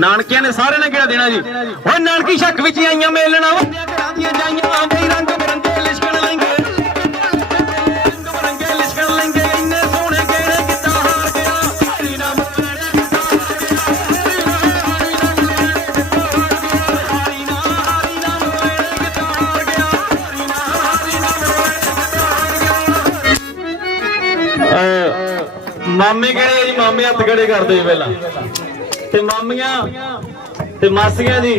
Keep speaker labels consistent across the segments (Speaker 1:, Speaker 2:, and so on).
Speaker 1: ਨਾਨਕਿਆਂ ਨੇ ਸਾਰਿਆਂ ਨੇ ਕਿਹੜਾ ਦੇਣਾ ਜੀ। ਓਏ ਨਾਨਕੀ ਸ਼ੱਕ ਵਿੱਚ ਆਈਆਂ ਮੇਲਣਾ ਵੰਦਿਆ ਘਰਾਂ ਦੀਆਂ ਜਾਈਆਂ ਰੰਗ ਬਰੰਗੇ ਲਿਸ਼ਕਣ ਲੈਂਗੇ ਮਾਮੇ ਕਿਹੜੇ ਜੀ? ਮਾਮੇ ਹੱਥ ਖੜੇ ਕਰਦੇ ਪਹਿਲਾਂ। ਤੇ ਮਾਮੀਆਂ ਤੇ ਮਾਸੀਆਂ ਜੀ।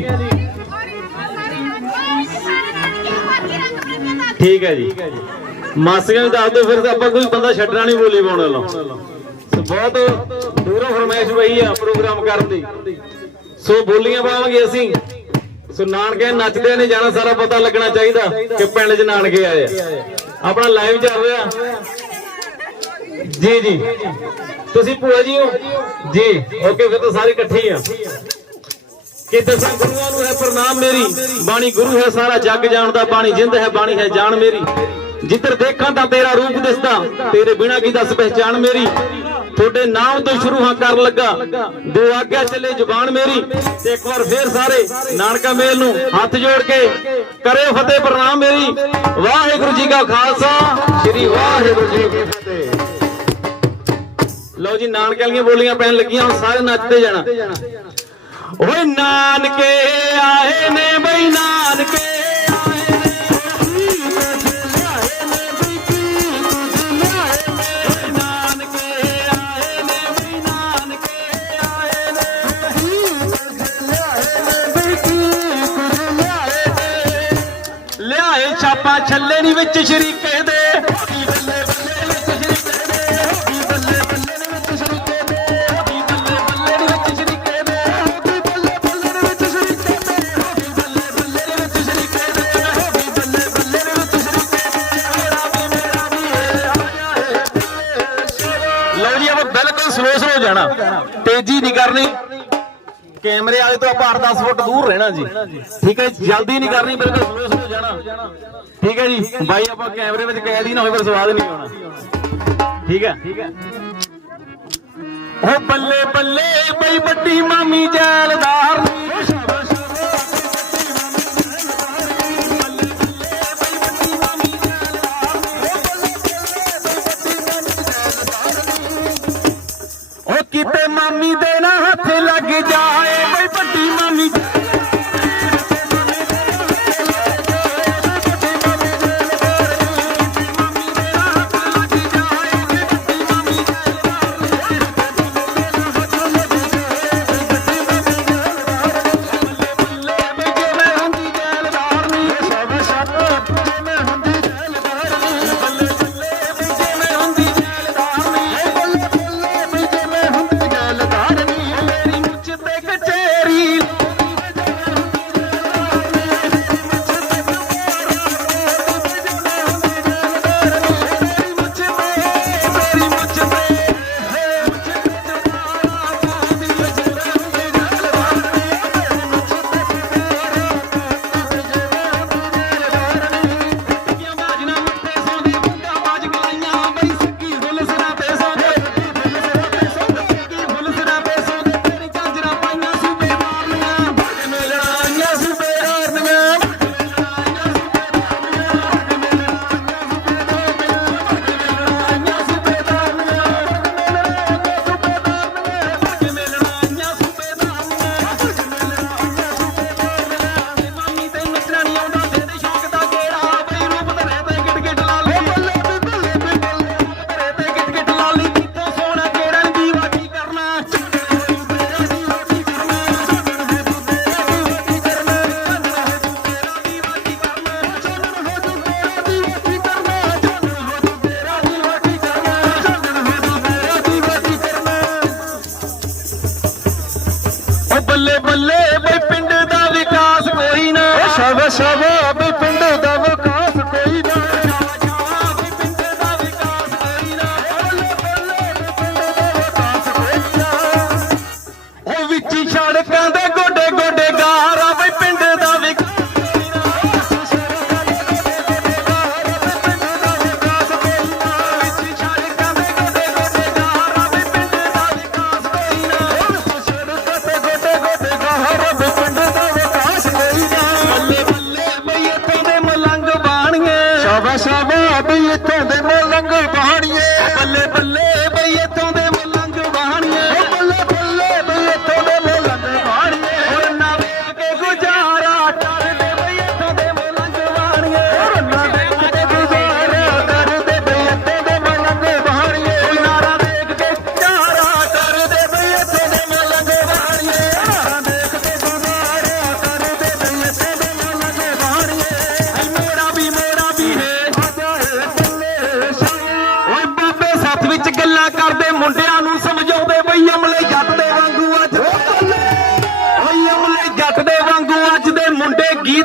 Speaker 1: ਠੀਕ ਹੈ ਜੀ। ਮਾਸੀਆਂ ਵੀ ਦੱਸ ਦਿਓ, ਫਿਰ ਆਪਾਂ ਕੋਈ ਬੰਦਾ ਛੱਡਣਾ ਨਹੀਂ ਬੋਲੀ ਪਾਉਣ ਵਾਲਾ। ਸੋ ਬਹੁਤ ਦੂਰੋਂ ਫਰਮਾਇਸ਼ ਪਈ ਆ ਪ੍ਰੋਗਰਾਮ ਕਰਨ ਦੀ। ਸੋ ਬੋਲੀਆਂ ਪਾਵਾਂਗੇ ਅਸੀਂ। ਸੋ ਨਾਨਕੇ ਨੱਚਦੇ ਨੇ ਜਾਣਾ, ਸਾਰਾ ਪਤਾ ਲੱਗਣਾ ਚਾਹੀਦਾ ਕਿ ਪਿੰਡ 'ਚ ਨਾਨਕੇ ਆਏ ਆ। ਆਪਣਾ ਲਾਈਵ ਚੱਲ ਰਿਹਾ। ਜੀ ਜੀ। ਤੁਸੀਂ ਭੂਆ ਜੀ ਹੋ? ਜੀ। ਓਕੇ, ਫਿਰ ਤਾਂ ਸਾਰੇ ਇਕੱਠੇ ਹੀ ਆ। ਕਿ ਦਸਾਂ ਗੁਰੂਆਂ ਨੂੰ ਹੈ ਪ੍ਰਣਾਮ ਮੇਰੀ। ਬਾਣੀ ਗੁਰੂ ਹੈ ਸਾਰਾ, ਜੱਗ ਜਾਣਦਾ, ਬਾਣੀ ਜਿੰਦ ਹੈ, ਬਾਣੀ ਹੈ ਜਾਣ ਮੇਰੀ। ਜਿੱਧਰ ਦੇਖਾਂ ਤਾਂ ਤੇਰਾ ਰੂਪ ਦਿਸਦਾ, ਤੇਰੇ ਬਿਨਾ ਕੀ ਦੱਸ ਪਹਿਚਾਨ ਮੇਰੀ। ਤੁਹਾਡੇ ਨਾਮ ਤੋਂ ਸ਼ੁਰੂ ਹਾਂ ਕਰਨ ਲੱਗਾ। ਦੋ ਆਗਿਆ ਚੱਲੇ ਜ਼ੁਬਾਨ ਮੇਰੀ। ਤੇ ਇੱਕ ਵਾਰ ਫੇਰ ਸਾਰੇ ਨਾਨਕਾ ਮੇਲ ਨੂੰ ਹੱਥ ਜੋੜ ਕੇ ਕਰੇ ਫਤਿਹ ਪ੍ਰਣਾਮ ਮੇਰੀ। ਵਾਹਿਗੁਰੂ ਜੀ ਕਾ ਖਾਲਸਾ। ਸ੍ਰੀ ਵਾਹਿਗੁਰੂ ਜੀ ਕੀ ਫਤਿਹ। ਲਓ ਜੀ, ਨਾਨਕੇ ਵਾਲੀਆਂ ਬੋਲੀਆਂ ਪੈਣ ਲੱਗੀਆਂ, ਹੁਣ ਸਾਰੇ ਨੱਚਦੇ ਜਾਣਾ। ਓਏ ਨਾਨਕੇ ਆਏ ਨੇ ਬਈ, ਨਾਨਕੇ ਲਿਆਏ ਲਿਆਏ ਛਾਪਾ ਛੱਲੇ ਨਹੀਂ ਵਿੱਚ ਸ਼ਰੀਕੇ ਦੇ। ਸਲੋ ਸਲੋ ਜਾਣਾ। ਤੇਜ਼ੀ ਨਹੀਂ ਕਰਨੀ। ਕੈਮਰੇ ਵਾਲੇ ਤੋਂ ਆਪਾਂ 8-10 ਫੁੱਟ ਦੂਰ ਰਹਿਣਾ ਜੀ। ਠੀਕ ਹੈ ਜਲਦੀ ਨਹੀਂ ਕਰਨੀ ਬਿਲਕੁਲ ਸਲੋ ਸਲੋ ਜਾਣਾ। ਠੀਕ ਹੈ ਜੀ? ਬਾਈ, ਆਪਾਂ ਕੈਮਰੇ ਵਿੱਚ ਕੈਦ ਹੀ ਨਾ ਹੋਵੇ, ਫਿਰ ਸਵਾਦ ਨਹੀਂ ਆਉਣਾ। ਠੀਕ ਹੈ? ਠੀਕ ਹੈ ਉਹ ਬੱਲੇ ਬੱਲੇ, ਬਈ ਵੱਡੀ ਮਾਮੀ ਜੈਲਦਾਰ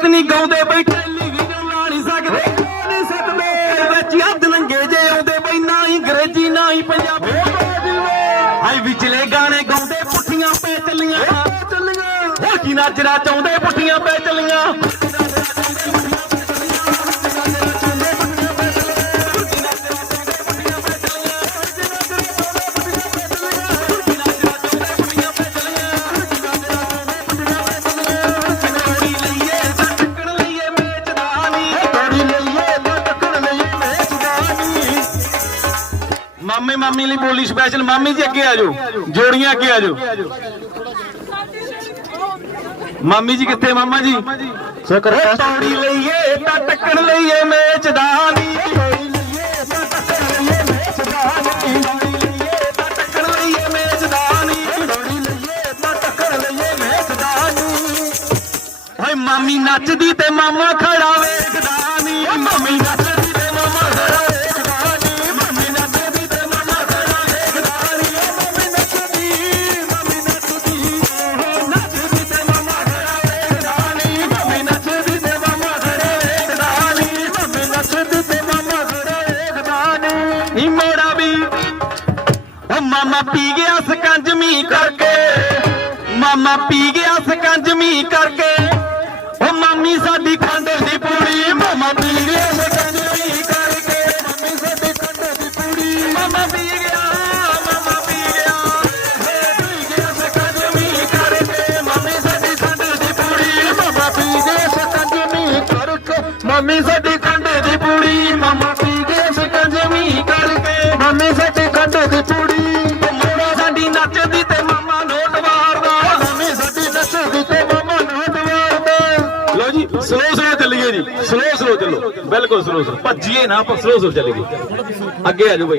Speaker 1: ਨਹੀਂ ਗਾਉਂਦੇ ਬਈ ਟੈਲੀਵਿਜ਼ਨ ਲਾ ਨਹੀਂ ਸਕਦੇ। ਨਹੀਂ ਸਕਦੇ। ਵਿੱਚ ਹੱਦ ਲੰਗੇ ਜੇ ਆਉਂਦੇ ਬਈ ਨਾ ਹੀ ਅੰਗਰੇਜ਼ੀ ਨਾ ਹੀ ਪੰਜਾਬੀ। ਹਾਈ ਵਿਚਲੇ ਗਾਣੇ ਗਾਉਂਦੇ ਪੁੱਠੀਆਂ ਪੈ ਚੱਲੀਆਂ।
Speaker 2: ਚੱਲੀਆਂ।
Speaker 1: ਹੋਰ ਕੀ ਨਾਚਰਾ ਚਾਹੁੰਦੇ ਪੁੱਠੀਆਂ ਪੈ ਚੱਲੀਆਂ। ਮਾਮੇ ਲਈ ਬੋਲੀ ਸਪੈਸ਼ਲ ਮਾਮੀ ਜੀ ਅੱਗੇ ਆ ਜਾਓ ਜੋੜੀਆਂ ਅੱਗੇ ਆ ਜਾਓ। ਮਾਮੀ ਜੀ ਕਿੱਥੇ ਮਾਮਾ ਜੀ?
Speaker 2: ਸ਼ੁਕਰ
Speaker 1: ਤੋੜੀ ਲਈਏ ਤਾਂ ਟੱਕਣ ਲਈਏ ਮੇਚਦਾ ਨੀ
Speaker 2: ਤੋੜੀ ਲਈਏ ਨਾ ਟੱਕਣ ਲਈਏ ਮੇਚਦਾਨੀ
Speaker 1: ਤੋੜੀ ਲਈਏ ਤਾਂ ਟੱਕਣ ਲਈਏ ਮੇਚਦਾ ਨੀ
Speaker 2: ਤੋੜੀ ਲਈਏ ਨਾ ਟੱਕਣ ਲਈਏ ਮੇਚਦਾਨੀ
Speaker 1: ਓਏ ਮਾਮੀ ਨੱਚਦੀ ਤੇ ਮਾਮਾ ਖੜਾ ਵੇਖਦਾ ਮਾਮਾ ਪੀ ਗਿਆ ਸਕੰਜਮੀ ਕਰਕੇ। ਮਾਮਾ ਪੀ ਗਿਆ ਸਕੰਜਮੀ ਕਰਕੇ। ਉਹ ਮਾਮੀ ਸਾਡੀ ਖੰਡ ਦੀ ਪੂਰੀ ਮਾਮਾ ਪੀ ਗਿਆ ਚੱਲੋ ਬਿਲਕੁਲ ਸਲੋ ਸਲੋ ਭੱਜੀਏ ਨਾ, ਆਪਾਂ ਸਲੋ ਸਲੋ ਚੱਲੀਏ। ਅੱਗੇ ਆ ਜਾਓ ਬਾਈ।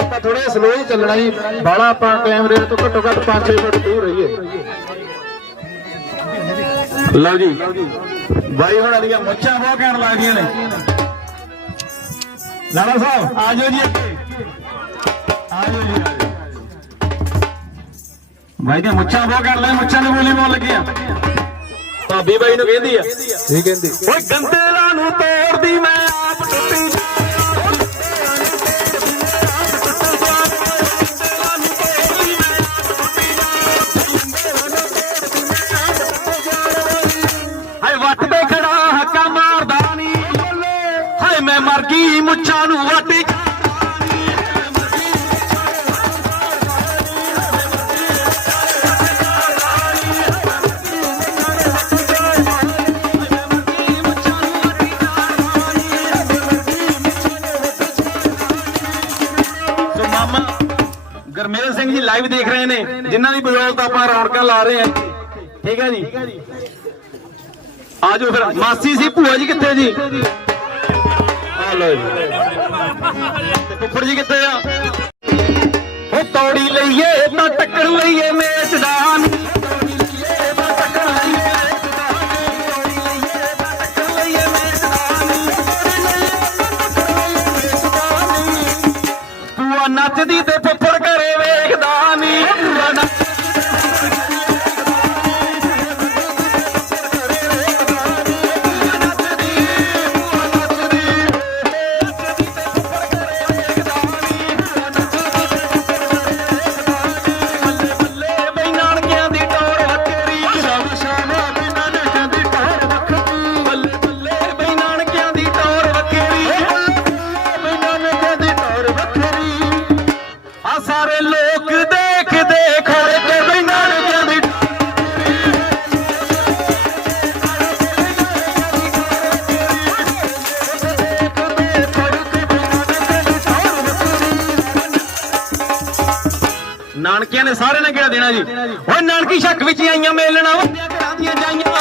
Speaker 2: ਆਪਾਂ ਥੋੜਾ ਸਲੋ ਹੀ ਚੱਲਣਾ ਜੀ। ਬਾਲਾ ਆਪਾਂ ਕੈਮਰੇ ਤੋਂ ਘੱਟੋ ਘੱਟ 5-6 ਫੁੱਟ ਦੂਰ ਰਹੀਏ।
Speaker 1: ਲਓ ਜੀ। ਬਾਈ ਹੁਣ ਦੀਆਂ ਮੁੱਛਾਂ ਬਹੁਤ ਕਹਿਣ ਲੱਗਦੀਆਂ ਨੇ। ਲਾਲਾ ਸਾਹਿਬ, ਆ ਜੀ ਅੱਗੇ। ਆ ਜੀ ਬਾਈ ਦੀਆਂ ਮੁੱਛਾਂ ਬਹੁਤ ਕਹਿਣ ਲੱਗੇ ਮੁੱਛਾਂ ਨੂੰ ਬੋਲੀ ਪਾਉਣ ਲੱਗੇ ਆ ਭਾਬੀ ਬਾਈ ਨੂੰ ਕਹਿੰਦੀ ਆ।
Speaker 2: ਕੀ ਕਹਿੰਦੀ?
Speaker 1: ਓਏ ਗੰਦੇਲਾਂ ਨੂੰ ਤੋੜਦੀ ਮੈਂ। ਗਰਮੇਲ ਲਾਈਵ ਦੇਖ ਰਹੇ ਨੇ, ਜਿਨ੍ਹਾਂ ਦੀ ਬਦੌਲਤ ਆਪਾਂ ਰੌਣਕਾਂ ਲਾ ਰਹੇ ਹਾਂ। ਠੀਕ ਹੈ ਜੀ? ਆ ਜਾਓ ਫਿਰ, ਮਾਸੀ ਸੀ, ਭੂਆ ਜੀ ਕਿੱਥੇ ਜੀ? ਆ ਲਓ ਜੀ। ਫੁੱਫੜ ਜੀ ਕਿੱਥੇ ਆ? ਸਾਰਿਆਂ ਨੇ ਕਿਹੜਾ ਦੇਣਾ ਜੀ? ਓਏ, ਨਾਨਕੀ ਸ਼ੱਕ ਵਿੱਚ ਆਈਆਂ ਮੇਲਣਾ ਵੰਦਿਆ ਘਰਾਂ ਦੀਆਂ ਜਾਈਆਂ